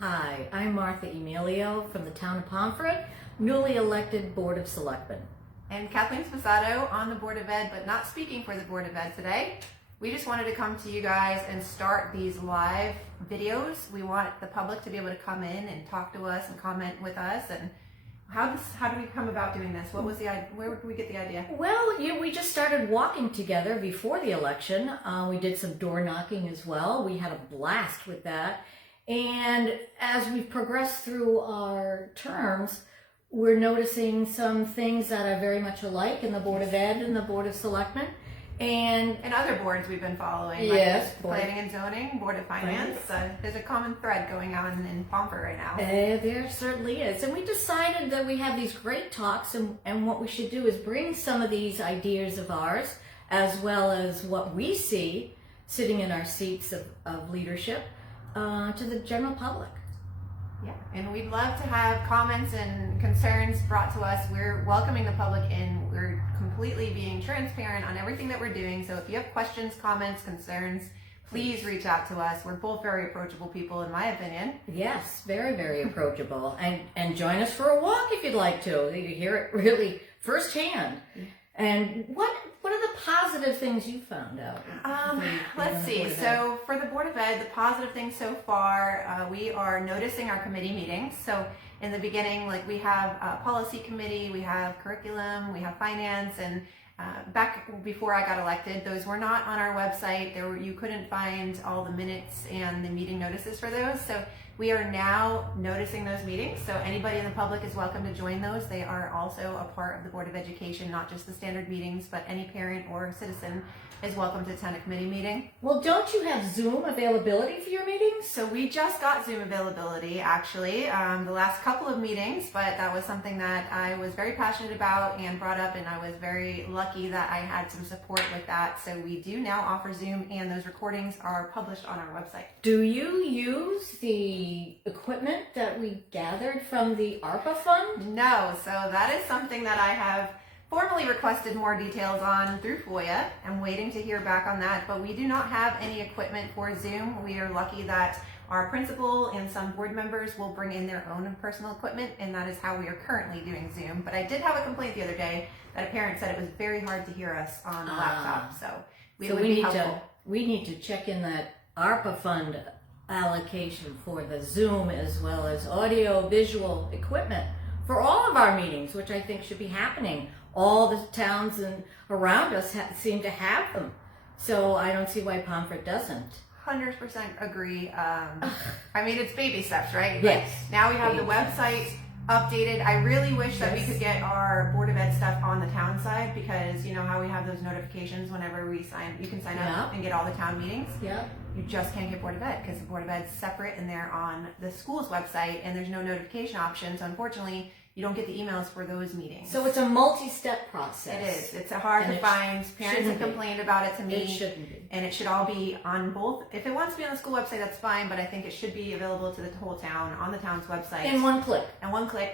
Hi, I'm Martha Emilio from the town of Pomfret, newly elected Board of Selectmen. And Kathleen Sposato on the Board of Ed, but not speaking for the Board of Ed today. We just wanted to come to you guys and start these live videos. We want the public to be able to come in and talk to us and comment with us. And how did we come about doing this? What was the idea? Where did we get the idea? Well, we just started walking together before the election. We did some door knocking as well. We had a blast with that. And as we've progressed through our terms, we're noticing some things that are very much alike in the Board of Ed and the Board of Selectmen. And other boards we've been following, yes, like Planning and Zoning, Board of Finance. There's a common thread going on in Pomfret right now. There certainly is. And we decided that we have these great talks, and what we should do is bring some of these ideas of ours, as well as what we see sitting in our seats of leadership, to the general public. Yeah, and we'd love to have comments and concerns brought to us. We're welcoming the public in. We're completely being transparent on everything that we're doing. So if you have questions, comments, concerns, please reach out to us. We're both very approachable people, in my opinion. Yes, very, very approachable. And join us for a walk if you'd like to. You hear it really firsthand. And what are the positive things you found out? Let's see. So for the Board of Ed, the positive things so far, we are noticing our committee meetings. So in the beginning, like we have a policy committee, we have curriculum, we have finance, and back before I got elected, those were not on our website. You couldn't find all the minutes and the meeting notices for those. So we are now noticing those meetings. So anybody in the public is welcome to join those. They are also a part of the Board of Education, not just the standard meetings, but any parent or citizen is welcome to attend a committee meeting. Well, don't you have Zoom availability for your meetings? So we just got Zoom availability, actually, the last couple of meetings, but that was something that I was very passionate about and brought up, and I was very lucky that I had some support with that. So we do now offer Zoom, and those recordings are published on our website. Do you use the equipment that we gathered from the ARPA fund? No, so that is something that I have formally requested more details on through FOIA. I'm waiting to hear back on that, but we do not have any equipment for Zoom. We are lucky that our principal and some board members will bring in their own personal equipment, and that is how we are currently doing Zoom. But I did have a complaint the other day that a parent said it was very hard to hear us on the laptop, so we need to check in that ARPA fund allocation for the Zoom, as well as audio visual equipment for all of our meetings, which I think should be happening. All the towns around us seem to have them, so I don't see why Pomfret doesn't. 100% agree. I mean, it's baby steps, right? Yes. But now we have the website updated. I really wish that we could get our Board of Ed stuff on the town side, because you know how we have those notifications whenever you can sign up and get all the town meetings. Yeah. You just can't get Board of Ed because the Board of Ed's separate and they're on the school's website, and there's no notification option. So unfortunately, you don't get the emails for those meetings. So it's a multi-step process. It is. It's hard to find. Parents have complained about it to me. It shouldn't be. And it should all be on both. If it wants to be on the school website, that's fine, but I think it should be available to the whole town on the town's website. In one click.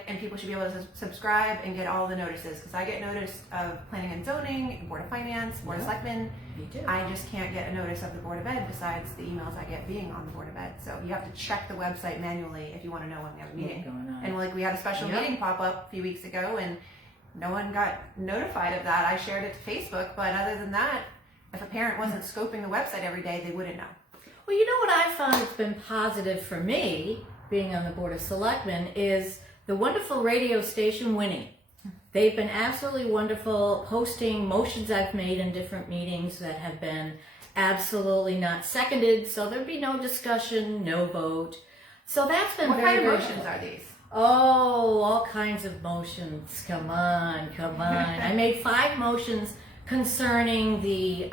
And people should be able to subscribe and get all the notices, because I get notice of Planning and Zoning, Board of Finance, Board of Selectmen. Me too. I just can't get a notice of the Board of Ed besides the emails I get being on the Board of Ed. So you have to check the website manually if you want to know when we have a meeting. And like we had a special meeting pop up a few weeks ago, and no one got notified of that. I shared it to Facebook, but other than that, if a parent wasn't scoping the website every day, they wouldn't know. Well, you know what I found has been positive for me, being on the Board of Selectmen, is the wonderful radio station Winnie. They've been absolutely wonderful, posting motions I've made in different meetings that have been absolutely not seconded, so there'd be no discussion, no vote. So that's been What very, kind of very motions are these? Oh, all kinds of motions. Come on. I made 5 motions concerning the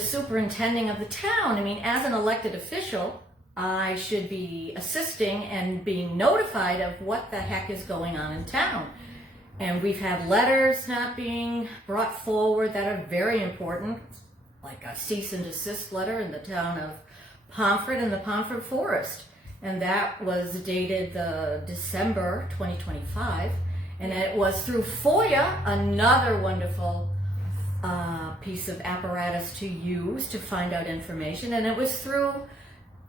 superintending of the town. I mean, as an elected official, I should be assisting and being notified of what the heck is going on in town. And we've had letters not being brought forward that are very important, like a cease and desist letter in the town of Pomfret and the Pomfret Forest. And that was dated December 2025. And it was through FOIA, another wonderful piece of apparatus to use to find out information. And it was through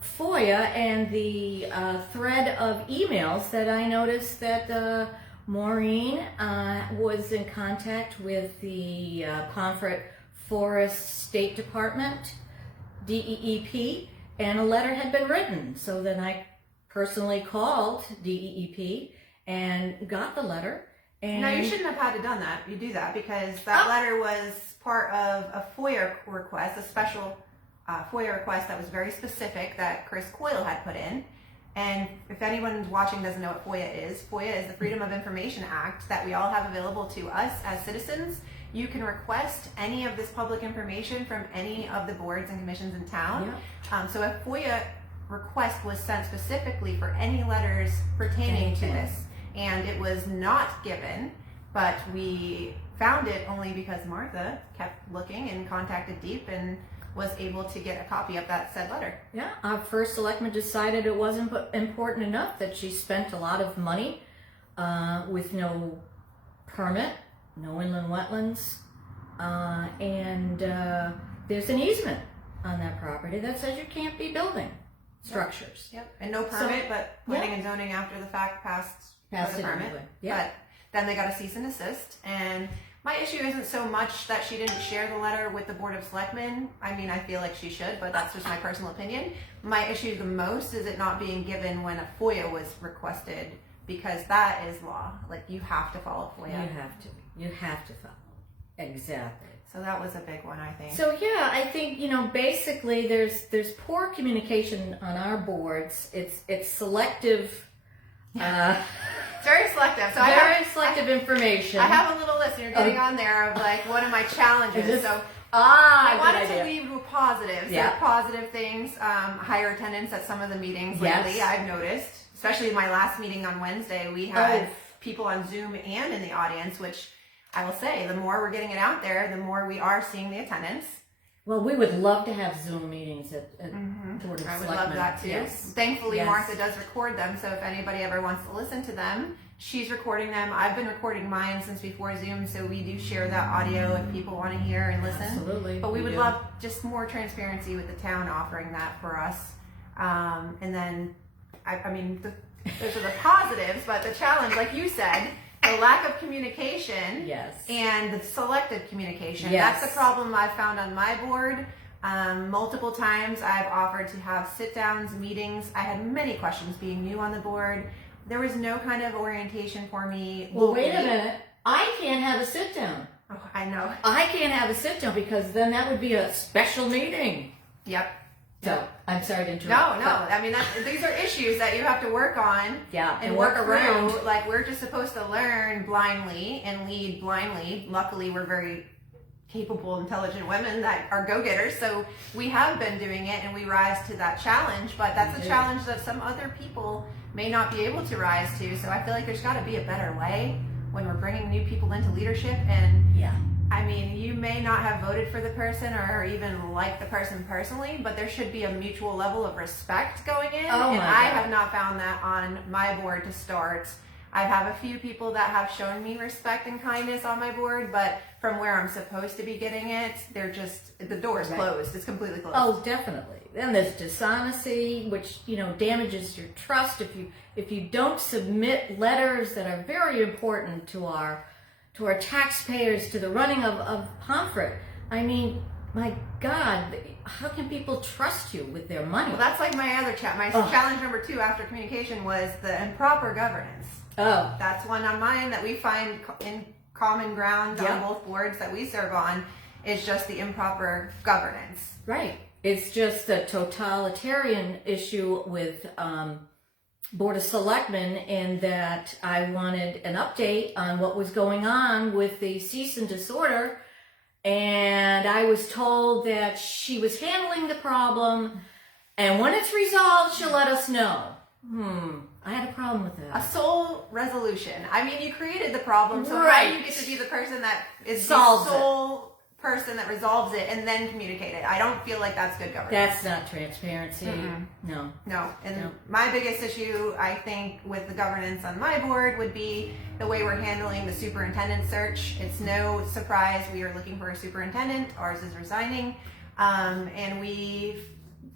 FOIA and the thread of emails that I noticed that Maureen was in contact with the Pomfret Forest State Department, DEEP, and a letter had been written. So then I personally called DEEP and got the letter. And no, you shouldn't have had to done that. You do that because that letter was part of a FOIA request, a special FOIA request that was very specific that Chris Coyle had put in. And if anyone watching doesn't know what FOIA is the Freedom of Information Act that we all have available to us as citizens. You can request any of this public information from any of the boards and commissions in town. Yeah. So a FOIA request was sent specifically for any letters pertaining to this. And it was not given, but we found it only because Martha kept looking and contacted DEEP and was able to get a copy of that said letter. Yeah, our first selectman decided it wasn't important enough that she spent a lot of money with no permit, no inland wetlands, and there's an easement on that property that says you can't be building structures. Yep, and no permit, but planning and zoning after the fact passed the permit. Anyway. Yeah. But then they got a cease and desist, and my issue isn't so much that she didn't share the letter with the Board of Selectmen. I mean, I feel like she should, but that's just my personal opinion. My issue the most is it not being given when a FOIA was requested, because that is law. Like, you have to follow FOIA. You have to follow. Exactly. So that was a big one, I think. So yeah, I think, basically there's poor communication on our boards. It's selective. It's very selective. So very selective information. I have a little list, and you're getting on there of like, what are my challenges? So I wanted to leave with positives. Yeah. Like positive things. Higher attendance at some of the meetings lately. Yes. I've noticed, especially my last meeting on Wednesday, we had people on Zoom and in the audience, which I will say, the more we're getting it out there, the more we are seeing the attendance. Well, we would love to have Zoom meetings at Board of I would Selectmen. love that too. Yes. Thankfully, Yes. Martha does record them, so if anybody ever wants to listen to them, she's recording them. I've been recording mine since before Zoom, so we do share that audio if people want to hear and listen. Absolutely. But we would love just more transparency with the town offering that for us. And then, I mean, those are the positives, but the challenge, like you said, the lack of communication and the selective communication. Yes. That's the problem I've found on my board. Multiple times I've offered to have sit-downs, meetings. I had many questions being new on the board. There was no kind of orientation for me. Well, wait a minute. I can't have a sit-down. Oh, I know. I can't have a sit-down because then that would be a special meeting. Yep. So, I'm sorry to interrupt. No. I mean, these are issues that you have to work on and work around. through. Like, we're just supposed to learn blindly and lead blindly. Luckily, we're very capable, intelligent women that are go-getters. So we have been doing it and we rise to that challenge, but that's a challenge that some other people may not be able to rise to. So I feel like there's got to be a better way when we're bringing new people into leadership. And I mean, you may not have voted for the person or even like the person personally, but there should be a mutual level of respect going in. I have not found that on my board to start. I have a few people that have shown me respect and kindness on my board, but from where I'm supposed to be getting it, they're just, the door is closed. It's completely closed. Oh, definitely. Then there's dishonesty, which, damages your trust if you don't submit letters that are very important to our taxpayers, to the running of Pomfret. I mean, my God, how can people trust you with their money? Well, that's like my other challenge number 2 after communication was the improper governance. Oh. That's one on mine that we find in common ground on both boards that we serve on, is just the improper governance. Right. It's just a totalitarian issue with Board of Selectmen, in that I wanted an update on what was going on with the cease and disorder, and I was told that she was handling the problem, and when it's resolved, she'll let us know. I had a problem with that. A sole resolution. I mean, you created the problem, so how do you get to be the person that is Solves the sole person that resolves it and then communicate it? I don't feel like that's good governance. That's not transparency. No. And my biggest issue, I think, with the governance on my board would be the way we're handling the superintendent search. It's no surprise we are looking for a superintendent. Ours is resigning. And we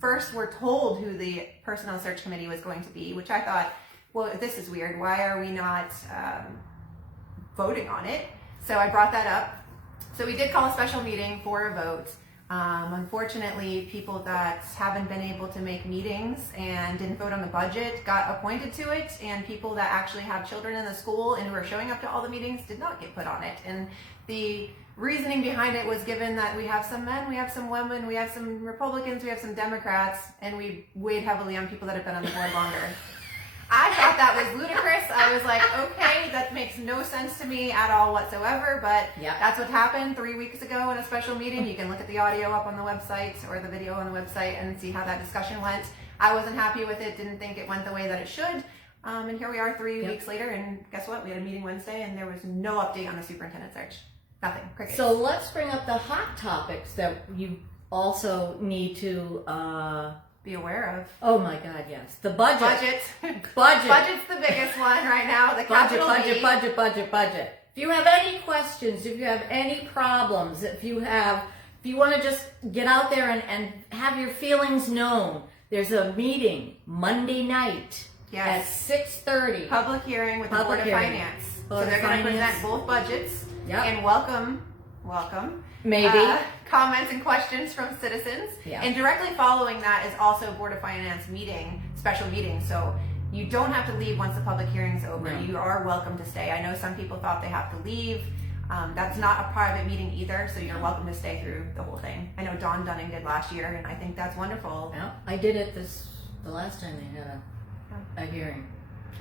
first were told who the personnel search committee was going to be, which I thought, well, this is weird. Why are we not voting on it? So I brought that up. So we did call a special meeting for a vote. Unfortunately, people that haven't been able to make meetings and didn't vote on the budget got appointed to it, and people that actually have children in the school and who are showing up to all the meetings did not get put on it. And the reasoning behind it was given that we have some men, we have some women, we have some Republicans, we have some Democrats, and we weighed heavily on people that have been on the board longer. I thought that was ludicrous. I was like, okay, that makes no sense to me at all whatsoever, but that's what happened 3 weeks ago in a special meeting. You can look at the audio up on the website or the video on the website and see how that discussion went. I wasn't happy with it, didn't think it went the way that it should. And here we are 3 weeks later, and guess what? We had a meeting Wednesday, and there was no update on the superintendent search. Nothing. Crickets. So let's bring up the hot topics that you also need to be aware of. Oh my God, yes. The budget. Budget. Budget. Budget's the biggest one right now. The capital budget, B. budget. If you have any questions, if you have any problems, if you want to just get out there and have your feelings known, there's a meeting Monday night at 6:30. Public hearing with the Board of Finance. So they're going to present both budgets and welcome maybe comments and questions from citizens. And directly following that is also Board of Finance special meeting. So you don't have to leave once the public hearing is over. No. You are welcome to stay. I know some people thought they have to leave. That's not a private meeting either, so you're welcome to stay through the whole thing. I know Dawn Dunning did last year, and I think that's wonderful. Yeah, I did it the last time they had a hearing.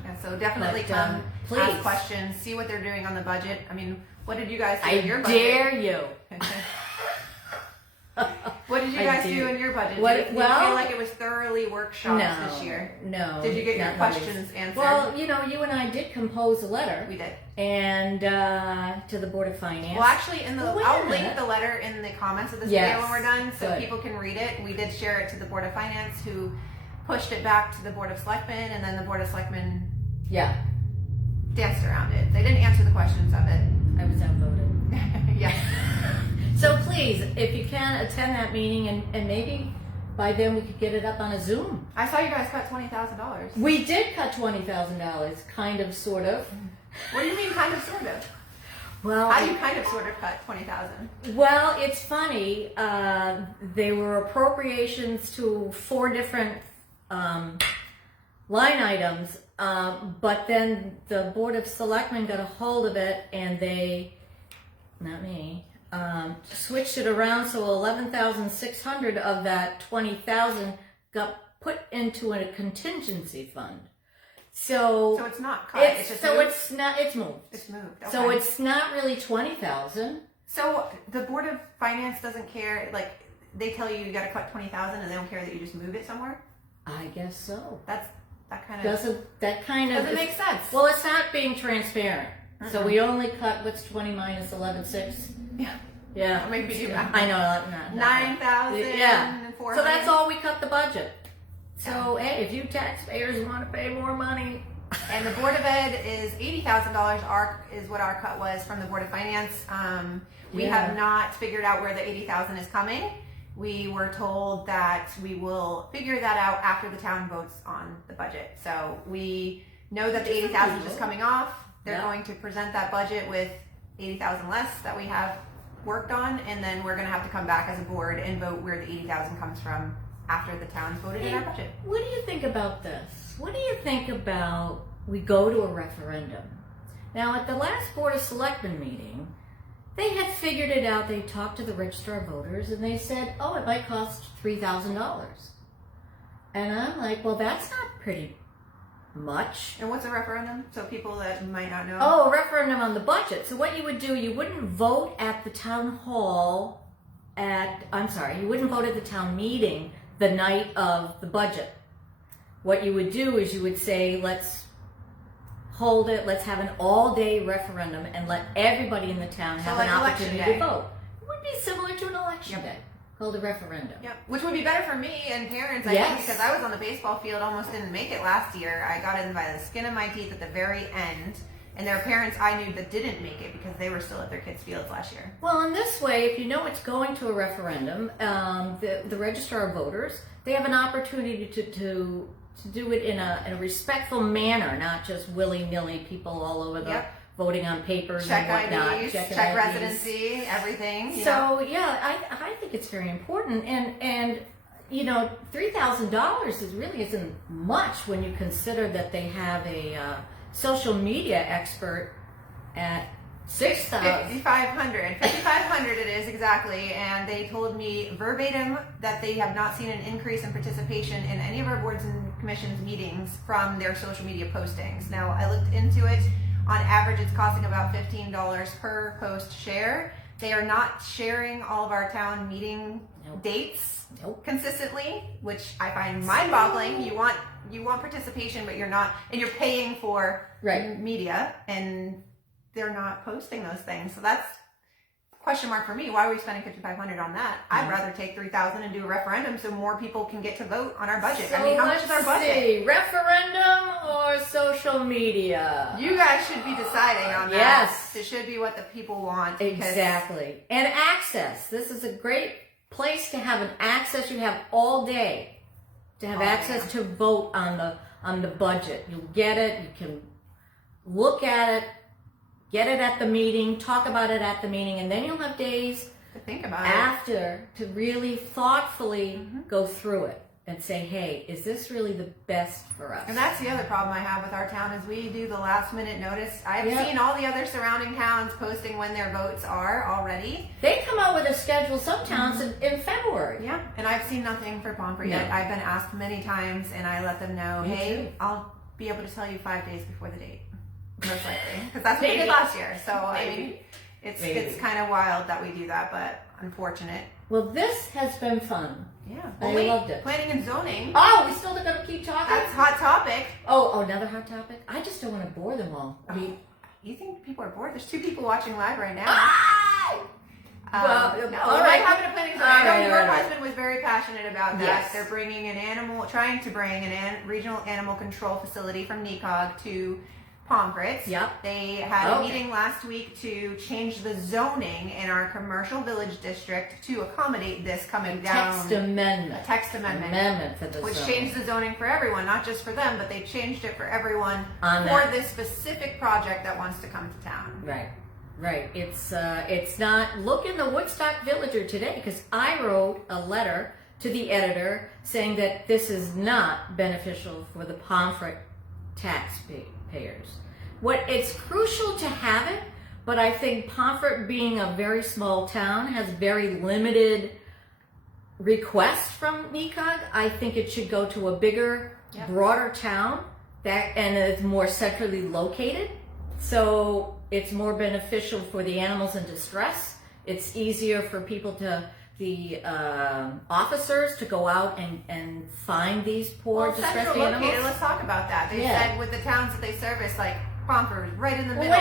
Yeah, so definitely come, ask questions, see what they're doing on the budget. I mean, what did you guys do in your budget? I dare you. What did you guys do in your budget? Did you feel like it was thoroughly workshopped this year? No. Did you get your questions answered? Well, you and I did compose a letter. We did. And to the Board of Finance. Well, actually, I'll link the letter in the comments of this video when we're done, so people can read it. We did share it to the Board of Finance, who pushed it back to the Board of Selectmen, and then the Board of Selectmen danced around it. They didn't answer the questions of it. I was outvoted. Yeah. So please, if you can, attend that meeting, and maybe by then we could get it up on a Zoom. I saw you guys cut $20,000. We did cut $20,000, kind of, sort of. What do you mean, kind of, sort of? Well, how do you kind of, sort of cut $20,000? Well, it's funny. They were appropriations to 4 different line items, but then the Board of Selectmen got a hold of it, and they, not me, switched it around, so 11,600 of that 20,000 got put into a contingency fund. So it's not cut. It's moved. It's moved. Okay. So it's not really 20,000. So the Board of Finance doesn't care. Like, they tell you got to cut 20,000, and they don't care that you just move it somewhere. I guess so. That kind of doesn't make sense. Well, it's not being transparent. So we only cut what's 20 minus 11.6. Yeah. Maybe do that. I know. 9,000. Yeah. So that's all we cut the budget. So hey, if you taxpayers want to pay more money, and the Board of Ed is $80,000. Is what our cut was from the Board of Finance. We have not figured out where the $80,000 is coming. We were told that we will figure that out after the town votes on the budget. So we know that the $80,000 is just coming off. They're going to present that budget with $80,000 less that we have worked on, and then we're going to have to come back as a board and vote where the $80,000 comes from after the town's voted in our budget. What do you think about this? What do you think about we go to a referendum? Now, at the last Board of Selectmen meeting, they had figured it out. They talked to the Register of Voters, and they said, oh, it might cost $3,000. And I'm like, well, that's not pretty much. And what's a referendum? So people that might not know. Oh, a referendum on the budget. So what you would do, you wouldn't vote at the town hall you wouldn't vote at the town meeting the night of the budget. What you would do is you would say, let's hold it, let's have an all-day referendum and let everybody in the town have an opportunity to vote. It would be similar to an election day. Called a referendum. Yep. Which would be better for me and parents, I think, because I was on the baseball field, almost didn't make it last year. I got in by the skin of my teeth at the very end, And there are parents I knew that didn't make it because they were still at their kids' fields last year. Well, in this way, if you know it's going to a referendum, the registrar of voters, they have an opportunity to do it in a respectful manner, not just willy-nilly people all over the voting on papers check and whatnot. IDs, check residency, everything. So I think it's very important, and you know, $3,000 isn't much when you consider that they have a social media expert at $6,000. $5,500 it is exactly, and they told me verbatim that they have not seen an increase in participation in any of our boards and commissions meetings from their social media postings. Now, I looked into it. On average, it's costing about $15 per post share. They are not sharing all of our town meeting dates consistently, which I find mind-boggling. You want participation, but you're not, and you're paying for media, and they're not posting those things. So that's a question mark for me. Why are we spending $5,500 on that? I'd rather take $3,000 and do a referendum so more people can get to vote on our budget. So I mean, how much is our budget? See, referendum or social media? You guys should be deciding on that. Yes. It should be what the people want. Exactly. And access. This is a great place to have an access. You have all day to have access to vote on the budget. You'll get it. You can look at it, get it at the meeting, talk about it at the meeting, and then you'll have days to think about after to really thoughtfully go through it and say, hey, is this really the best for us? And that's the other problem I have with our town is we do the last minute notice. I've seen all the other surrounding towns posting when their votes are already. They come out with a schedule, some towns in February. Yeah, and I've seen nothing for Pomfret yet. I've been asked many times, and I let them know, hey, I'll be able to tell you 5 days before the date. Most likely, because that's what we did last year. So I mean, it's kind of wild that we do that, but unfortunate. Well, this has been fun. Yeah, I loved it. Planning and zoning. Oh, we still gonna keep talking? That's hot topic. Oh, another hot topic. I just don't want to bore them all. You think people are bored? There's 2 people watching live right now. Well, no, all right. Having a planning zone. I know your right. husband was very passionate about that. Yes. They're trying to bring an regional animal control facility from NECOG to Pomfret. Yep. They had a meeting last week to change the zoning in our commercial village district to accommodate this coming down. Text amendment. A text amendment. Amendment for the which zone. changed the zoning for everyone, not just for them, but they changed it for everyone for this specific project that wants to come to town. Right. It's not. Look in the Woodstock Villager today, because I wrote a letter to the editor saying that this is not beneficial for the Pomfret taxpayers. It's crucial to have it, but I think Pomfret, being a very small town, has very limited requests from NECOG. I think it should go to a bigger, broader town and it's more centrally located. So it's more beneficial for the animals in distress. It's easier for people the officers to go out and find these poor distressed animals. Located, let's talk about that. They said with the towns that they service, like Pomfret was right in the middle.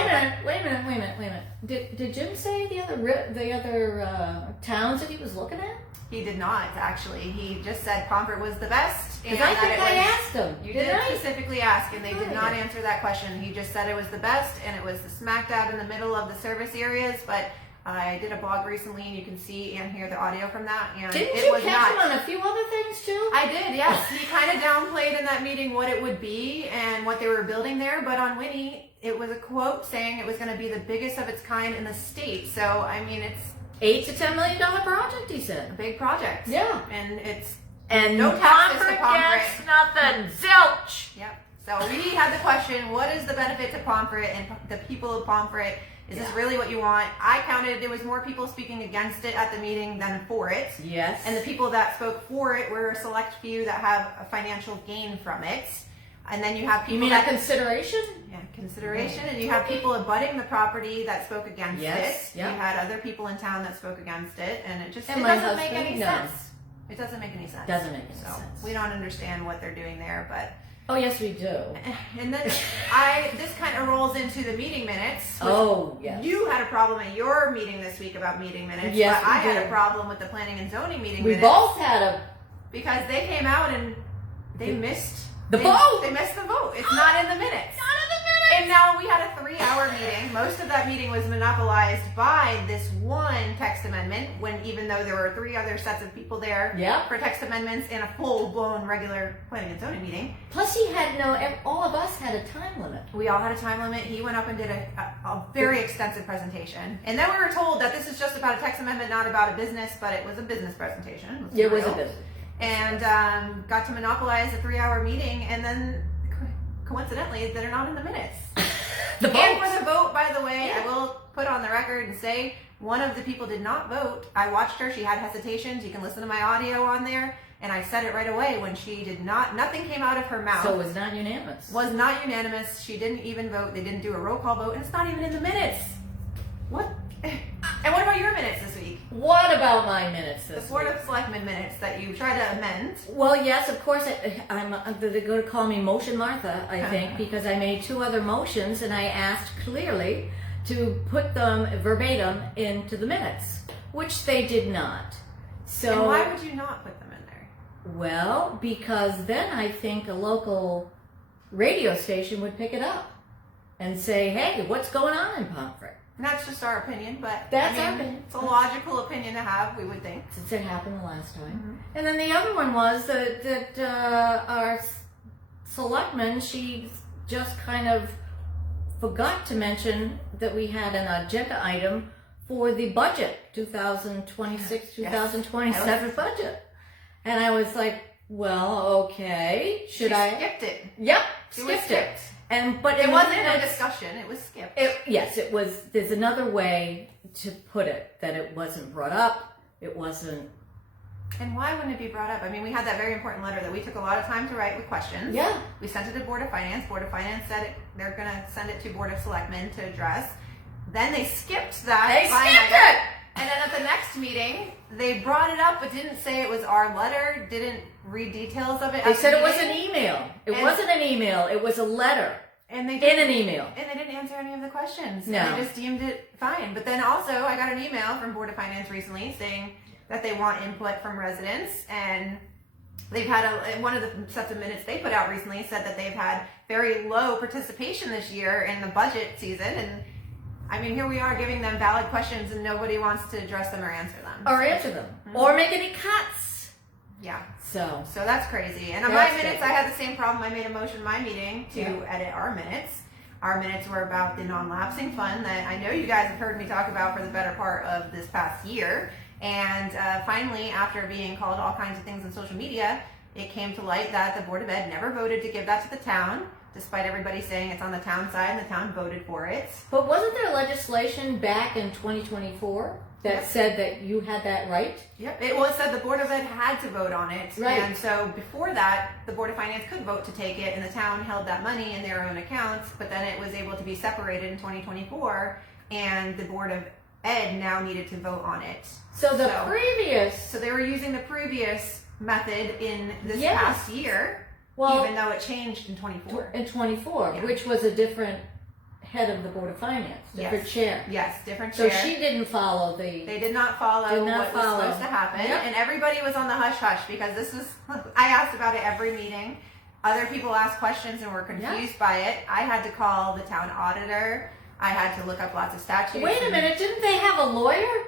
Wait a minute. Did Jim say the other towns that he was looking at? He did not, actually. He just said Pomfret was the best. Because I think I asked him. You did specifically ask, and they did not answer that question. He just said it was the best, and it was smack dab in the middle of the service areas, but I did a blog recently, and you can see and hear the audio from that. And Didn't it you was catch him on a few other things too? I did, yes. He kind of downplayed in that meeting what it would be and what they were building there, but on Winnie, it was a quote saying it was going to be the biggest of its kind in the state. So, I mean, it's $8 to $10 million project, he said. a big project. Yeah. And it's no taxes to Pomfret. Gets nothing. Zilch. Yep. So we had the question, what is the benefit to Pomfret and the people of Pomfret? Is this really what you want? I counted there was more people speaking against it at the meeting than for it. Yes. And the people that spoke for it were a select few that have a financial gain from it. And then you have people a consideration? Yeah, consideration. And you have people abutting the property that spoke against it. Yep. You had other people in town that spoke against it. And it doesn't make any sense. It doesn't make any sense. Doesn't make any sense. We don't understand what they're doing there, but... Oh, yes, we do. And then this kind of rolls into the meeting minutes. Oh, yes. You had a problem at your meeting this week about meeting minutes. Yes, but I did. had a problem with the planning and zoning meeting we minutes. We both had a... Because they came out and they missed... The vote! They missed the vote. It's not in the minutes. Not in the minutes! And now we had a 3-hour meeting. Most of that meeting was monopolized by this one text amendment, when even though there were 3 other sets of people there for text amendments and a full-blown regular planning and zoning meeting. Plus he had all of us had a time limit. We all had a time limit. He went up and did a very extensive presentation. And then we were told that this is just about a text amendment, not about a business, but it was a business presentation. It was a business. And got to monopolize a 3-hour meeting, and then coincidentally, they're not in the minutes. And for the vote, by the way, I will put on the record and say one of the people did not vote. I watched her. She had hesitations. You can listen to my audio on there. And I said it right away when she did not, nothing came out of her mouth. So it was not unanimous. Was not unanimous. She didn't even vote. They didn't do a roll call vote. And it's not even in the minutes. What? And what about your minutes this week? What about my minutes this week? The Board of Selectmen minutes that you try to amend. Well, yes, of course. They're going to call me Motion Martha, I think, because I made 2 other motions and I asked clearly to put them verbatim into the minutes, which they did not. So, and why would you not put them in there? Well, because then I think a local radio station would pick it up and say, hey, what's going on in Pomfret? And that's just our opinion, but That's our opinion. It's a logical opinion to have, we would think. Since it happened the last time. And then the other one was that our selectman, she just kind of forgot to mention that we had an agenda item for the budget, 2026, 2027 budget. And I was like, well, okay, should I? Skipped it. Yep, It was skipped. But it wasn't a discussion, it was skipped. Yes, it was. There's another way to put it, that it wasn't brought up, it wasn't. And why wouldn't it be brought up? I mean, we had that very important letter that we took a lot of time to write with questions. Yeah. We sent it to Board of Finance. Board of Finance said they're going to send it to Board of Selectmen to address. Then they skipped that. They skipped it! And then at the next meeting, they brought it up, but didn't say it was our letter, didn't read details of it. They said it was an email. It wasn't an email, it was a letter. And they in an email. And they didn't answer any of the questions. No. And they just deemed it fine. But then also, I got an email from Board of Finance recently saying that they want input from residents. And they've had one of the sets of minutes they put out recently said that they've had very low participation this year in the budget season. And I mean, here we are giving them valid questions and nobody wants to address them or answer them. Or answer them. Or make any cuts. Yeah. So that's crazy. And on my minutes, I had the same problem. I made a motion in my meeting to edit our minutes. Our minutes were about the non-lapsing fund that I know you guys have heard me talk about for the better part of this past year. And finally, after being called all kinds of things on social media, it came to light that the Board of Ed never voted to give that to the town, despite everybody saying it's on the town side and the town voted for it. But wasn't there legislation back in 2024 that said that you had that right? Yep. It was said the Board of Ed had to vote on it. Right. And so before that, the Board of Finance could vote to take it, and the town held that money in their own accounts, but then it was able to be separated in 2024, and the Board of Ed now needed to vote on it. So previous... So they were using the previous method in this past year, even though it changed in 24. In 24, which was a different head of the Board of Finance, different chair. Yes, different chair. So she didn't follow the... They did not follow what was supposed to happen. Yep. And everybody was on the hush-hush because this was... I asked about it every meeting. Other people asked questions and were confused by it. I had to call the town auditor. I had to look up lots of statutes. Wait a minute, didn't they have a lawyer?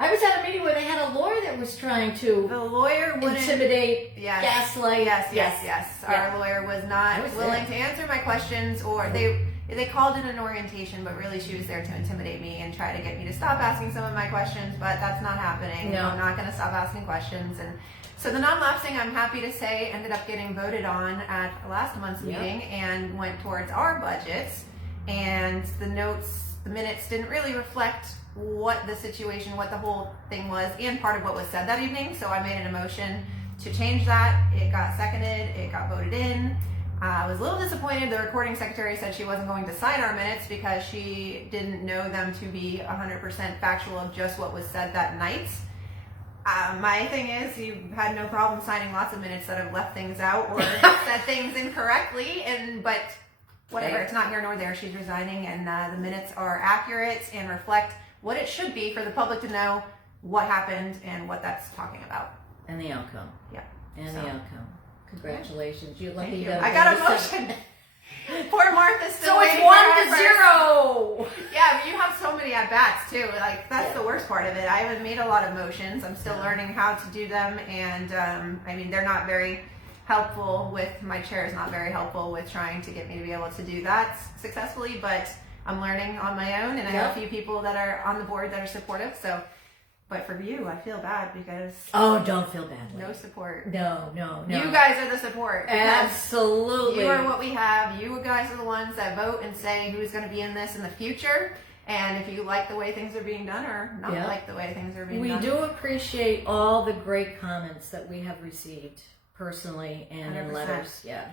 I was at a meeting where they had a lawyer that was trying to... The lawyer wouldn't... Intimidate, gaslight. Yes. Our lawyer was not willing to answer my questions, or they called it an orientation, but really she was there to intimidate me and try to get me to stop asking some of my questions, but that's not happening. No. I'm not going to stop asking questions. And so the non-lapsing, I'm happy to say, ended up getting voted on at last month's meeting and went towards our budgets. And the minutes didn't really reflect what the situation, what the whole thing was, and part of what was said that evening. So I made an motion to change that. It got seconded. It got voted in. I was a little disappointed. The recording secretary said she wasn't going to sign our minutes because she didn't know them to be 100% factual of just what was said that night. My thing is, you had no problem signing lots of minutes that have left things out or said things incorrectly, but whatever, it's not here nor there. She's resigning, and the minutes are accurate and reflect what it should be for the public to know what happened and what that's talking about. And the outcome. Yeah. And the outcome. Congratulations. You're lucky. I got a motion. Poor Martha's still So it's waiting for her 1-0. Yeah, but you have so many at bats too. Like that's the worst part of it. I haven't made a lot of motions. I'm still learning how to do them, and I mean they're not very helpful with my chair is not very helpful with trying to get me to be able to do that successfully. But I'm learning on my own, and I have a few people that are on the board that are supportive. So, but for you, I feel bad because Don't feel bad. no support. No. You guys are the support. Absolutely. You are what we have. You guys are the ones that vote and say who's going to be in this in the future. And if you like the way things are being done or not like the way things are being done. We do appreciate all the great comments that we have received personally and 100%. in letters. Yeah.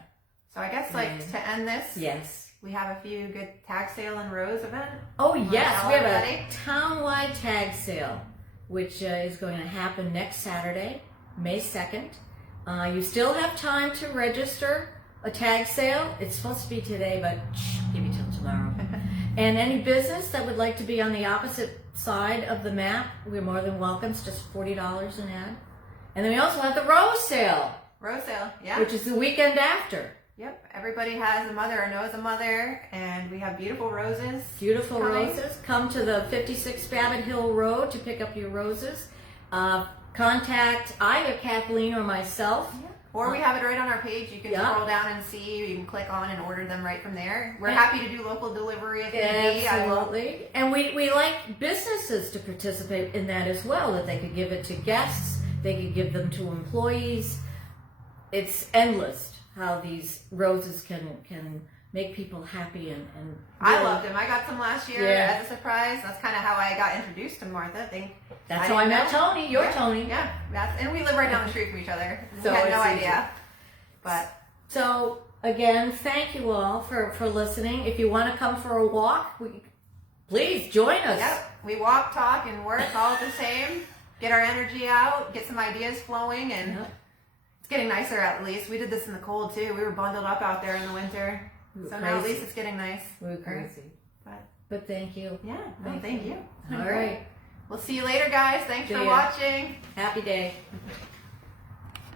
So I guess to end this, Yes. we have a few good tag sale and rose event. Oh yes, we have everybody? a townwide tag sale, which is going to happen next Saturday, May 2nd. You still have time to register a tag sale. It's supposed to be today, but give you till tomorrow. And any business that would like to be on the opposite side of the map, we're more than welcome. It's just $40 an ad. And then we also have the rose sale. Rose sale, yeah. Which is the weekend after. Yep, everybody has a mother or knows a mother, and we have beautiful roses. Beautiful roses. Come to the 56 Babbitt Hill Road to pick up your roses. Contact either Kathleen or myself. Yeah. Or we have it right on our page. You can scroll down and see. You can click on and order them right from there. We're happy to do local delivery if need be. Absolutely. And we like businesses to participate in that as well, that they could give it to guests, they could give them to employees. It's endless how these roses can make people happy and I loved them. I got some last year as a surprise. That's kind of how I got introduced to Martha. That's how I met Tony. You're Tony. Yeah, and we live right down the street from each other. So we had no idea. But so again, thank you all for listening. If you want to come for a walk, please join us. Yep, we walk, talk, and work all the same. Get our energy out, get some ideas flowing, and it's getting nicer at least. We did this in the cold too. We were bundled up out there in the winter. So now at least it's getting nice. We were crazy. But thank you. Yeah, thank you. All right. We'll see you later, guys. Thanks for watching. Happy day.